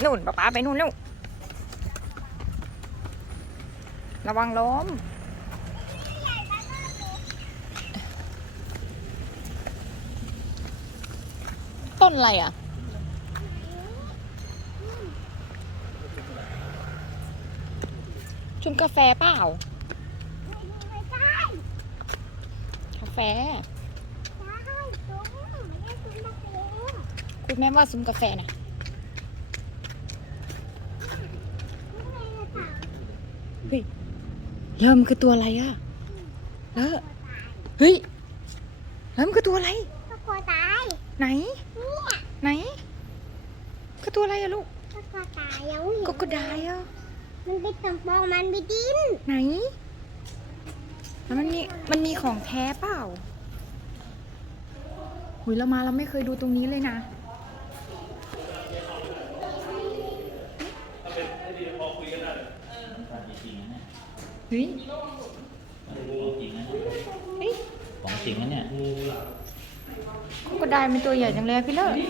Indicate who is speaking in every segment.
Speaker 1: นู่นป๊าไปนู่นนู่นระวังล้มต้นอะไรอ่ะชุมกาแฟเปล่ากาแฟคุณแม่ว่าซุ้มกาแฟนะเฮ้ยเริ่มคือตัวอะไรอ่ะเฮ้ยเริ่มคือตัวอะไร
Speaker 2: ก็ตาย
Speaker 1: ไหนไหนคือตัวอะไรอะลูก
Speaker 2: ก็ตายยังเห็น
Speaker 1: ก็ได้อะ
Speaker 2: มันเป็นตำปองมันไปดิน
Speaker 1: ไหนแล้วมันมีของแท้เปล่าหุยเรามาเราไม่เคยดูตรงนี้เลยนะเฮ้ย
Speaker 3: ของจริงนะเนี่ย
Speaker 1: ก็ได้เป็นตัวใหญ่จังเลยพี่เลิศ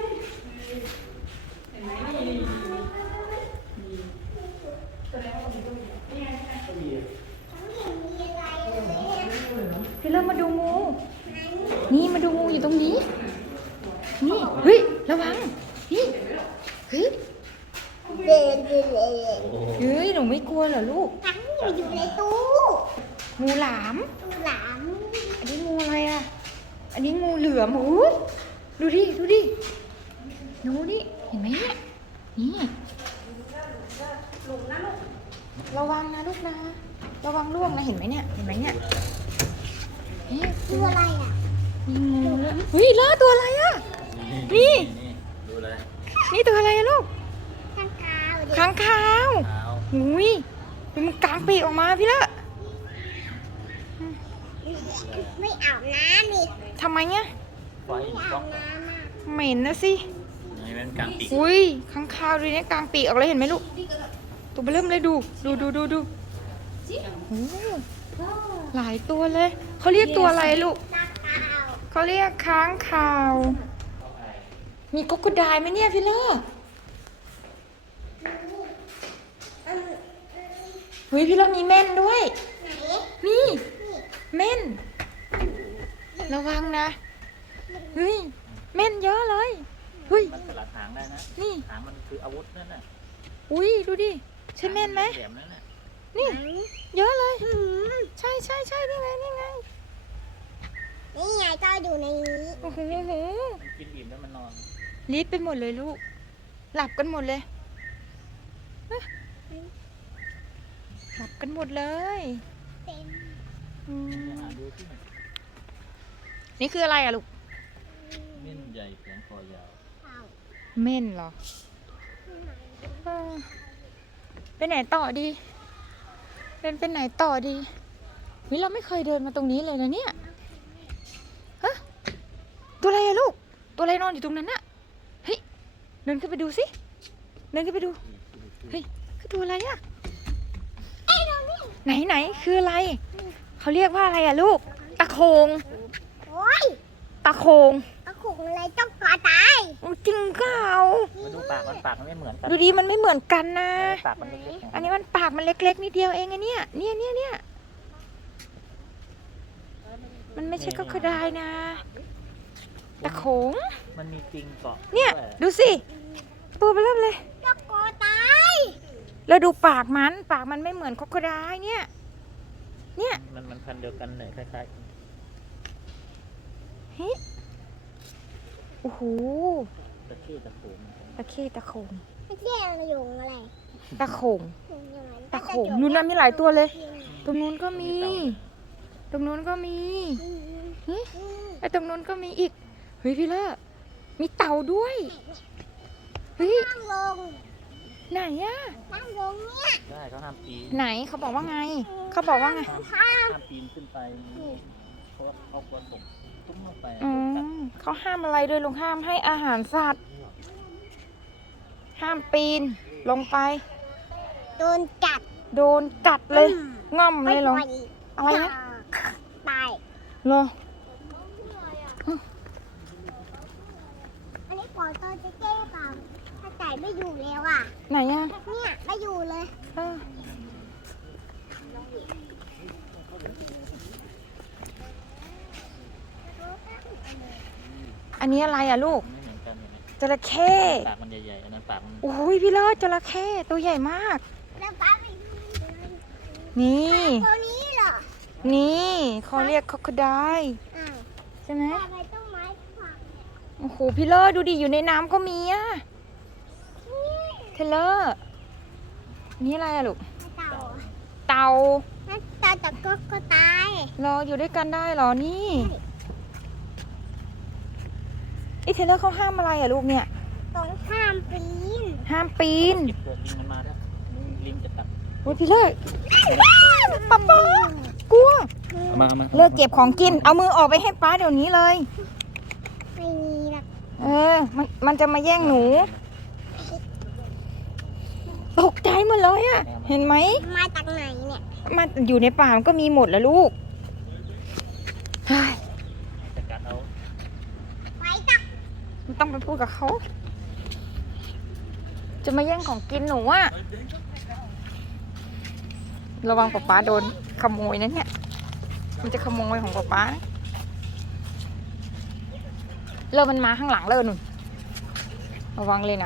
Speaker 1: พี่เลิศมาดูงูนี่มาดูงูอยู่ตรงนี้นี่เฮ้ยระวังนี่เฮ้ย
Speaker 2: เดิน
Speaker 1: เฮ้ยหนูไม่กลัวเหรอลูก
Speaker 2: ทั้งอยู่ในตู้
Speaker 1: งูหลาม
Speaker 2: ตู้หลาม
Speaker 1: อันนี้งูอะไรอ่ะอันนี้งูเหลือมโอ้ดูดิดูนี่เห็นไหมเนี่ยนี่ระวังนะลูกนะระวังล่วงนะเห็นไหมเนี่ยนี่
Speaker 2: ตู้อะไรอ่ะ
Speaker 1: มีงูเฮ้ยล่าตัวอะไรอ่ะนี่
Speaker 3: ดูเลย
Speaker 1: นี่ตัวอะไรอะลูก
Speaker 2: ข้างกาวเด็ก
Speaker 1: ค้างคาว
Speaker 3: เท้า
Speaker 1: หุยดูมันกางปีกออกมาพี่ละ
Speaker 2: ไม่อาบน้ำนี่
Speaker 1: ทำไมเนี่ย
Speaker 3: ไฟ
Speaker 2: ไม่
Speaker 3: บล็
Speaker 2: อา
Speaker 3: อก
Speaker 2: บน้ำอ่ะ
Speaker 1: เหม็นนะสิ
Speaker 3: นี่เป็นกลางปีก
Speaker 1: อุ้ยค้างคาวดูเนี่ยกางปีกออกเลยเห็นไหมลูกตัวเบอเริ่มเลยดูโอ้หลายตัวเลยเขาเรียกตัวอะไรลูก
Speaker 2: ตากาว
Speaker 1: เขาเรียกค้างคาวมีก๊อกกระไดไหมเนี่ยพี่เลอเฮ้ยพี่เลอมีเม่นด้วย
Speaker 2: ไหน
Speaker 1: นี่เม่นระวังนะเฮ้ยเม่นเยอะเลยเฮ้ย
Speaker 3: มันสลัดหางได้นะ
Speaker 1: นี่
Speaker 3: หางมันคืออาวุธนั่นน่ะ
Speaker 1: อุ้ยดูดิใช่เม่นไหม
Speaker 3: แหลมนั่นน่ะ
Speaker 1: นี่เยอะเลยใช่นี่ไง
Speaker 2: นี่ไงก็อยู่ในนี้
Speaker 1: โอ้โห
Speaker 3: มันกินอิ่มแล้วมันนอน
Speaker 1: รีบไปหมดเลยลูกหลับกันหมดเลยฮะหลับกันหมดเลย
Speaker 2: เต็ม
Speaker 1: อืม
Speaker 3: หาดูที่มัน
Speaker 1: นี่คืออะไรอะลูก
Speaker 3: เม่นใหญ่แขนคอยาว
Speaker 2: เข่า
Speaker 1: เม่นเหรอเออไปไหนต่อดีเดินไปไหนต่อดีวิเราไม่เคยเดินมาตรงนี้เลยนะเนี่ยฮะตัวอะไรอะลูกตัวอะไรนอนอยู่ตรงนั้นน่ะเฮ้ยเดินขึ้นไปดูสิเดินขึ้นไปดูเฮ้ยคือตัวอะไรอะไหนคืออะไรเขาเรียกว่าอะไรอะลูกตะโคง
Speaker 2: โอ้ย
Speaker 1: ตะโคง
Speaker 2: ตะขุกอะไรต้องกอตาย
Speaker 1: จริงเปล่า
Speaker 3: มาดูปากมันไม่เหมือนกัน
Speaker 1: ดูดีมันไม่เหมือนกันนะ
Speaker 3: ปากมันเล็กๆ
Speaker 1: อันนี้มันปากมันเล็กๆนิดเดียวเองอะเนี่ยมันไม่ใช่ก็คือได้นะตะโขง
Speaker 3: มันมีจริงเกาะ
Speaker 1: เนี่ย
Speaker 3: ด้วย
Speaker 1: ดูสิตัวเบลอเลย
Speaker 2: ต้องกอตาย
Speaker 1: แล้วดูปากมันไม่เหมือนคอกระไดเนี่ย
Speaker 3: มันพันธุ์เดียวกันเลยคล้ายๆกัน
Speaker 1: เฮ้ยโอ้โห
Speaker 3: ตะเข้ตะโขง
Speaker 1: ตะเข้ตะโขง
Speaker 2: ไม่ใช่ยุงอะไร
Speaker 1: ตะโขง
Speaker 2: ยุงอย่างนั้น
Speaker 1: ตะโขงนู่นน่ะมีหลายตัวเลย ตรงนู้นก็มี ตรงนู้นก็มีเฮ้ยไอตรงนู้นก็มีอีกเฮ้ยพี่เล่มีเต่าด้วยเฮ้ย
Speaker 2: นั่งลง
Speaker 1: ไหนอะ
Speaker 2: นั่งลงเนี่ย
Speaker 3: ได้เขาห้ามปีน
Speaker 1: ไหนเขาบอกว่าไงเขาบอกว่าไง
Speaker 3: ห้ามปีนขึ้นไปเพราะว่าเขากลัวตกตุ้มลงไป
Speaker 1: อืมเขาห้ามอะไรด้วยลุงห้ามให้อาหารสัตว์ ห้ามปีนลงไป
Speaker 2: โดนกัด
Speaker 1: โดนกัดเลยง่อม
Speaker 2: ไม่
Speaker 1: เลยเหร
Speaker 2: ป
Speaker 1: อ
Speaker 2: ล่อย
Speaker 1: อะไรนะ
Speaker 2: ตาย
Speaker 1: เหรอ
Speaker 2: อันนี้ปล่อยตัวเจ๊เจ๊เปล่าถ้าไก่ไม่อยู่แล้วอ่ะ
Speaker 1: ไหนอะ
Speaker 2: เนี่ยไม่อยู่เลย
Speaker 1: เอออันนี้อะไรอะลูก
Speaker 3: ไม่เหมือนกันเห็นไหม
Speaker 1: จระเข้
Speaker 3: ปากมันใหญ่ๆอันนั้นปากมัน
Speaker 1: โอ้ยพี่เลิศจระเข้ตัวใหญ่มาก
Speaker 2: แล้วป้าไปดู
Speaker 1: นี่
Speaker 2: ตัวนี้เหรอ
Speaker 1: นี่เขาเรียกค o ค o ได
Speaker 2: อ้าว
Speaker 1: ใช่ไหม
Speaker 2: ทำไมต้องไม้ขวางเนี่ย
Speaker 1: โอ้โหพี่เลิศดูดิอยู่ในน้ำก็มีอะเทเลอร์นี่อะไรอะลูก
Speaker 2: เต่า
Speaker 1: เต่า
Speaker 2: ถ้าเต่าตะก็ตาย
Speaker 1: รออยู่ด้วยกันได้เหรอนี่ไอเทเลอร์เขาห้ามอะไรอะลูกเนี่ย
Speaker 2: ต้องห้ามปีน
Speaker 1: ห้ามปีน
Speaker 3: เก็บเปลือกลิงมันมาแล้วลิงจะตัด
Speaker 1: โอ้ยพี่เลิศป๊าป๊ากลัว
Speaker 3: เอามา
Speaker 1: เลิกเก็บของกินเอามือออกไปให้ป้าเดี๋ยวนี้เลย
Speaker 2: ไม่มีหรอก
Speaker 1: มันจะมาแย่งหนูตกใจหมดเลยอะเห็นไหม
Speaker 2: มาจากไหนเนี่ย
Speaker 1: มันอยู่ในป่ามันก็มีหมดแล้วลูกเฮ้ย
Speaker 3: จะกัดเอา
Speaker 2: ไปตัก
Speaker 1: ไม่ต้องไปพูดกับเขาจะมาแย่งของกินหนูอะระวังป๊าโดนขโมยนะเนี่ยมันจะขโมยของป๊านะเรามันมาข้างหลังเลยหนุ่นระวังเลยนะ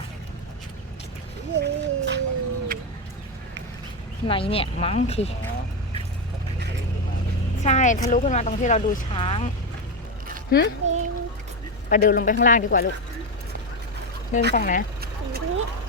Speaker 1: ไหนเนี่ยมั้งที
Speaker 3: อ๋อ
Speaker 1: ใช่ทะลุขึ้นมาตรงที่เราดูช้างหึ
Speaker 2: เป็น
Speaker 1: ไปเดินลงไปข้างล่างดีกว่าลูกเดินฝั่งไหน
Speaker 2: อย่างนี้